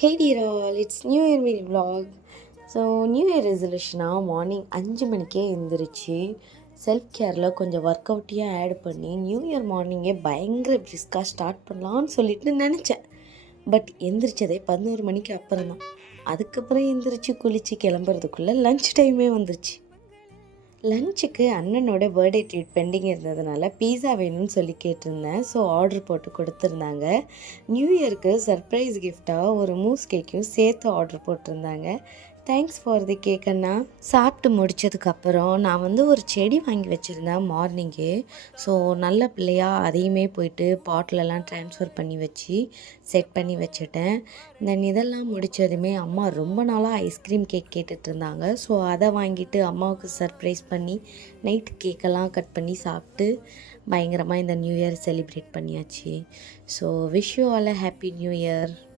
Hey dear all, it's New Year mini vlog. So new year ரெசல்யூஷனாக morning 5 மணிக்கே எழுந்திரிச்சு self கேரில் கொஞ்சம் ஒர்க் அவுட்டையும் ஆட் பண்ணி நியூ இயர் மார்னிங்கே பயங்கர பிரிஸ்காக ஸ்டார்ட் பண்ணலான்னு சொல்லிட்டு நினச்சேன். பட் எந்திரிச்சதே 11 மணிக்கு அப்புறம் தான். அதுக்கப்புறம் எந்திரிச்சு குளித்து கிளம்புறதுக்குள்ளே லன்ச் டைமே வந்துருச்சு. லஞ்சுக்கு அண்ணனோட பர்த்டே ட்ரீட் பெண்டிங் இருந்ததுனால பீஸா வேணும்னு சொல்லி கேட்டிருந்தேன். ஸோ ஆர்டர் போட்டு கொடுத்துருந்தாங்க. நியூ இயருக்கு சர்ப்ரைஸ் கிஃப்டாக ஒரு மூஸ் கேக்கையும் சேர்த்து ஆர்டர் போட்டிருந்தாங்க. தேங்க்ஸ் ஃபார் தி கேக் அண்ணா. சாப்பிட்டு முடித்ததுக்கப்புறம் நான் ஒரு செடி வாங்கி வச்சுருந்தேன் மார்னிங்கே. ஸோ நல்ல பிள்ளையாக அதையுமே போயிட்டு பாட்டிலெல்லாம் ட்ரான்ஸ்ஃபர் பண்ணி வச்சு செட் பண்ணி வச்சுட்டேன். தென் இதெல்லாம் முடித்ததுமே அம்மா ரொம்ப நாளாக ஐஸ்கிரீம் கேக் கேட்டுட்டு இருந்தாங்க. ஸோ அதை வாங்கிட்டு அம்மாவுக்கு சர்ப்ரைஸ் பண்ணி நைட்டு கேக்கெல்லாம் கட் பண்ணி சாப்பிட்டு பயங்கரமாக இந்த நியூ இயர் செலிப்ரேட் பண்ணியாச்சு. So wish you all a happy new year.